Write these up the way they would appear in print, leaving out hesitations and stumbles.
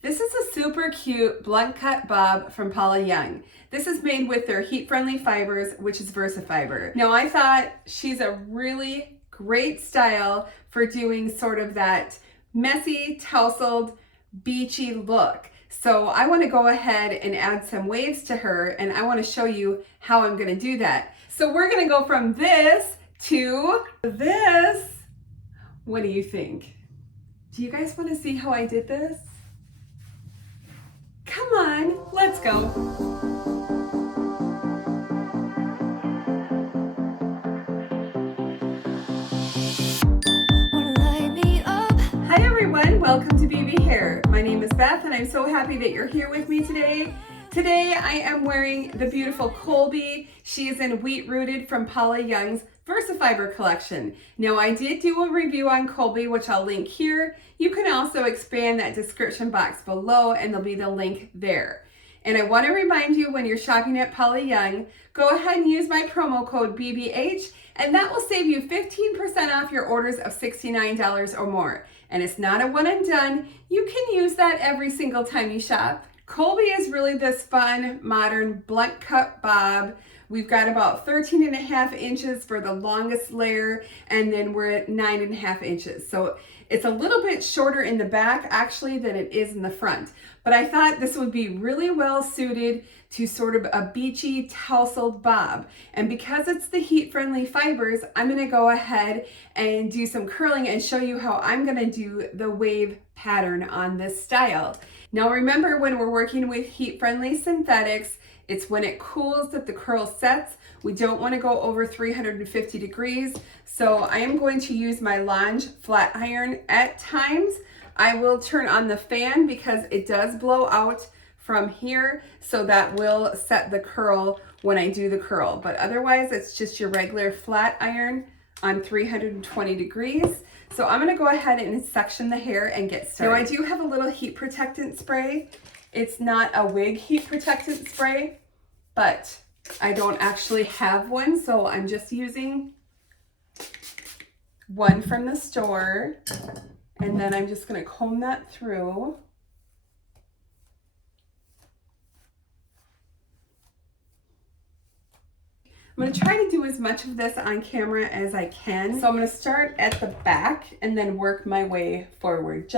This is a super cute blunt cut bob from Paula Young. This is made with their heat-friendly fibers, which is VersaFiber. Now I thought she's a really great style for doing sort of that messy, tousled, beachy look. So I want to go ahead and add some waves to her, and I want to show you how I'm going to do that. So we're going to go from this to this. What do you think? Do you guys want to see how I did this? Come on, let's go. Hi everyone, welcome to BB Hair. My name is Beth and I'm so happy that you're here with me today. Today I am wearing the beautiful Colby. She is in Wheat Rooted from Paula Young's VersaFiber collection. Now I did do a review on Colby, which I'll link here. You can also expand that description box below and there'll be the link there. And I want to remind you, when you're shopping at Paula Young, go ahead and use my promo code BBH and that will save you 15% off your orders of $69 or more. And it's not a one and done. You can use that every single time you shop. Colby is really this fun, modern, blunt cut bob. We've got about 13.5 inches for the longest layer, and then we're at 9.5 inches. So it's a little bit shorter in the back actually than it is in the front. But I thought this would be really well suited to sort of a beachy, tousled bob. And because it's the heat-friendly fibers, I'm gonna go ahead and do some curling and show you how I'm gonna do the wave pattern on this style. Now remember, when we're working with heat-friendly synthetics, it's when it cools that the curl sets. We don't want to go over 350 degrees. So I am going to use my Longe flat iron at times. I will turn on the fan because it does blow out from here. So that will set the curl when I do the curl. But otherwise, it's just your regular flat iron on 320 degrees. So I'm going to go ahead and section the hair and get started. Now I do have a little heat protectant spray. It's not a wig heat protectant spray, but I don't actually have one, so I'm just using one from the store. And then I'm just going to comb that through. I'm going to try to do as much of this on camera as I can. So I'm going to start at the back and then work my way forward.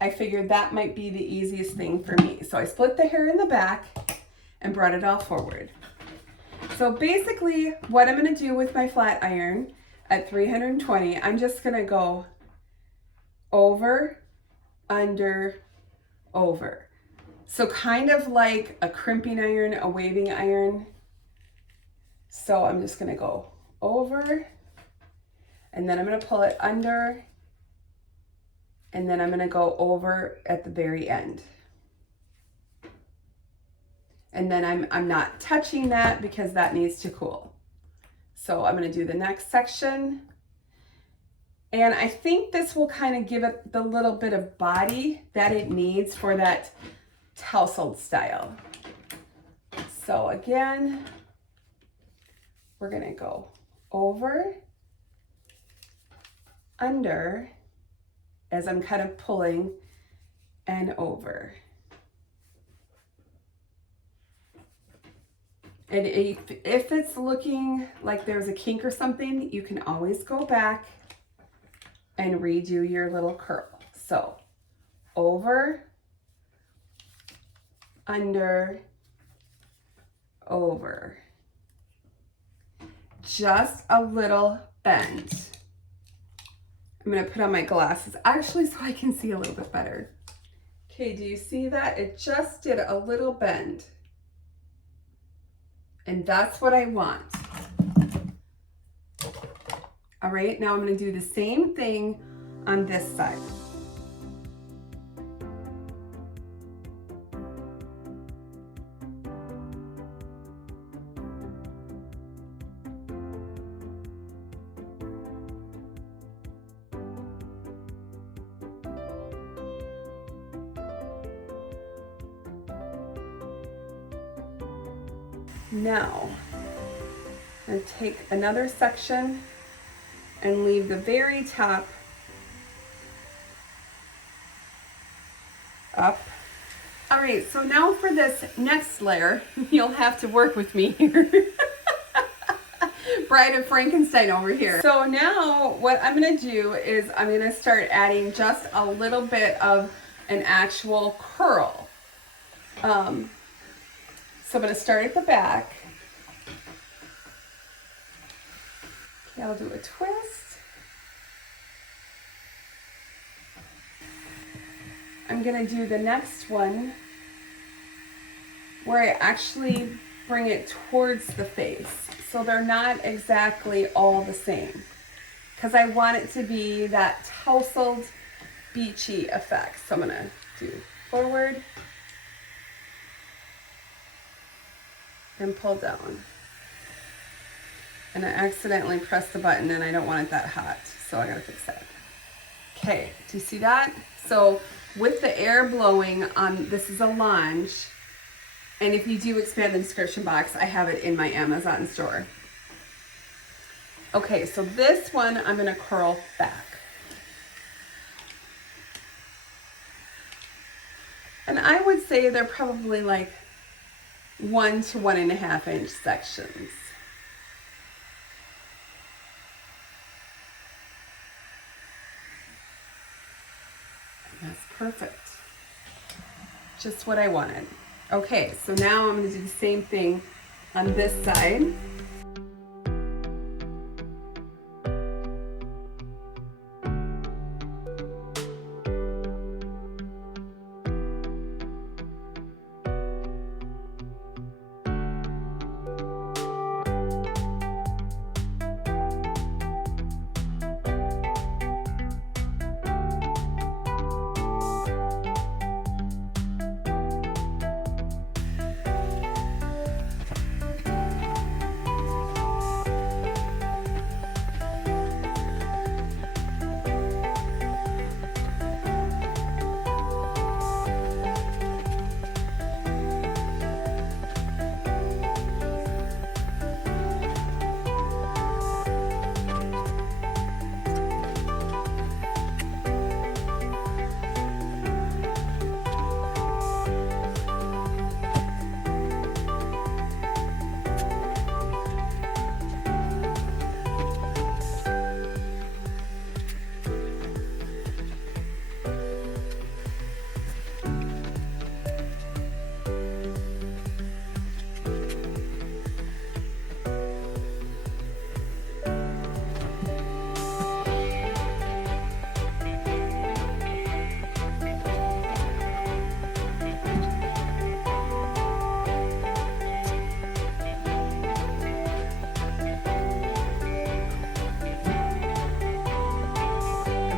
I figured that might be the easiest thing for me. So I split the hair in the back and brought it all forward. So basically what I'm going to do with my flat iron at 320, I'm just going to go over, under, over. So kind of like a crimping iron, a waving iron. So I'm just going to go over, and then I'm going to pull it under, and then I'm going to go over at the very end. And then I'm not touching that because that needs to cool. So I'm going to do the next section. And I think this will kind of give it the little bit of body that it needs for that tousled style. So again, we're going to go over, under, as I'm kind of pulling, and over. And if it's looking like there's a kink or something, you can always go back and redo your little curl. So over, under, over. Just a little bend. I'm going to put on my glasses actually so I can see a little bit better. Okay, do you see that? It just did a little bend. And that's what I want. All right, now I'm going to do the same thing on this side. Now, I'm going to take another section and leave the very top up. All right, so now for this next layer, you'll have to work with me here. Bride of Frankenstein over here. So now what I'm gonna do is I'm gonna start adding just a little bit of an actual curl. So I'm gonna start at the back. Okay, I'll do a twist. I'm gonna do the next one where I actually bring it towards the face. So they're not exactly all the same, because I want it to be that tousled, beachy effect. So I'm gonna do forward and pull down. And I accidentally pressed the button and I don't want it that hot, so I gotta fix that. Okay, do you see that? So with the air blowing on, this is a lunge, and if you do expand the description box, I have it in my Amazon store. Okay, so this one I'm gonna curl back. And I would say they're probably like 1 to 1.5 inch sections. And that's perfect. Just what I wanted. Okay, so now I'm gonna do the same thing on this side.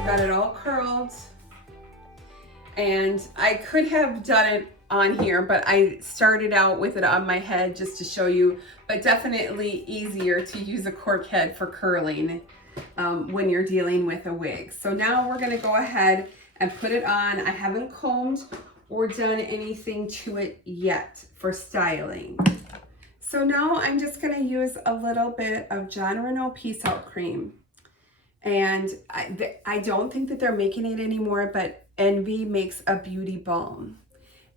Got it all curled, and I could have done it on here, but I started out with it on my head just to show you, but definitely easier to use a cork head for curling when you're dealing with a wig. So now we're gonna go ahead and put it on. I haven't combed or done anything to it yet for styling. So now I'm just gonna use a little bit of John Renault Peace Out Cream. And I don't think that they're making it anymore, but Envy makes a beauty balm.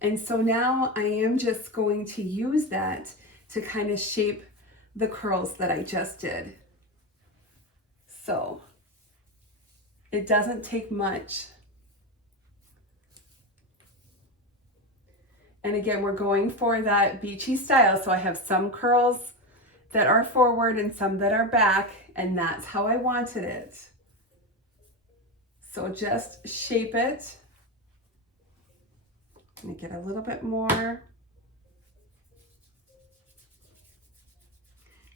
And so now I am just going to use that to kind of shape the curls that I just did. So it doesn't take much. And again, we're going for that beachy style. So I have some curls that are forward and some that are back, and that's how I wanted it. So just shape it. I'm gonna get a little bit more.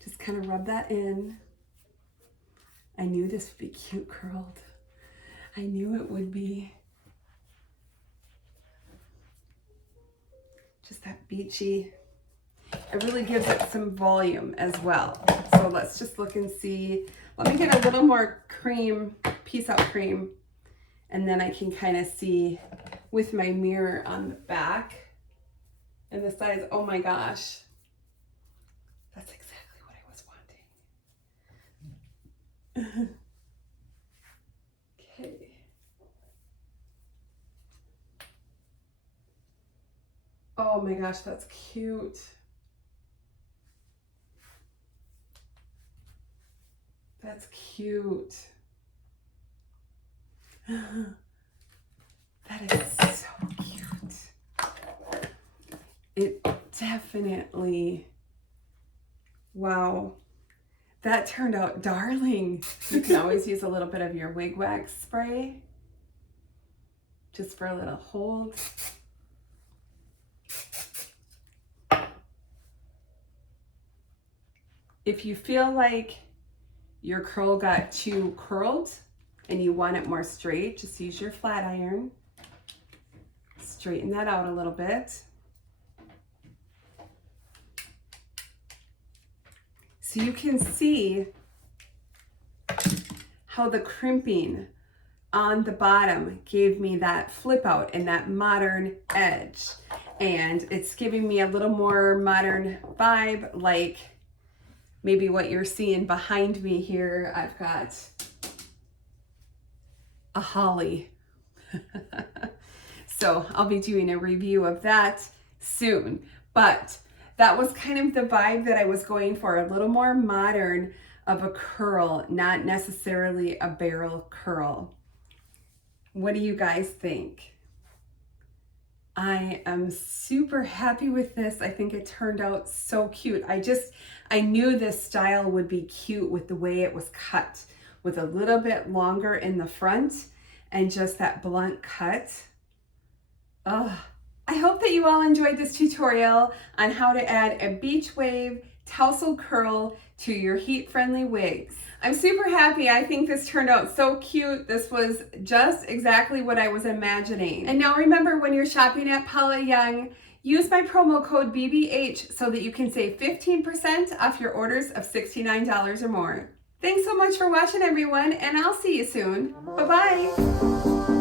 Just kind of rub that in. I knew this would be cute curled. I knew it would be. Just that beachy. It really gives it some volume as well. So let's just look and see. Let me get a little more cream, Peace Out cream, and then I can kind of see with my mirror on the back and the sides. Oh my gosh, that's exactly what I was wanting. Okay. Oh my gosh, that's cute. That's cute. That is so cute. It definitely, wow. That turned out darling. You can always use a little bit of your wig wax spray just for a little hold. If you feel like your curl got too curled and you want it more straight, just use your flat iron. Straighten that out a little bit. So you can see how the crimping on the bottom gave me that flip out and that modern edge. And it's giving me a little more modern vibe, like maybe what you're seeing behind me here. I've got a holly. So I'll be doing a review of that soon. But that was kind of the vibe that I was going for, a little more modern of a curl, not necessarily a barrel curl. What do you guys think? I am super happy with this. I think it turned out so cute. I knew this style would be cute with the way it was cut, with a little bit longer in the front and just that blunt cut. Oh, I hope that you all enjoyed this tutorial on how to add a beach wave tousle curl to your heat-friendly wigs. I'm super happy. I think this turned out so cute. This was just exactly what I was imagining. And now remember, when you're shopping at Paula Young, use my promo code BBH so that you can save 15% off your orders of $69 or more. Thanks so much for watching, everyone, and I'll see you soon. Bye-bye.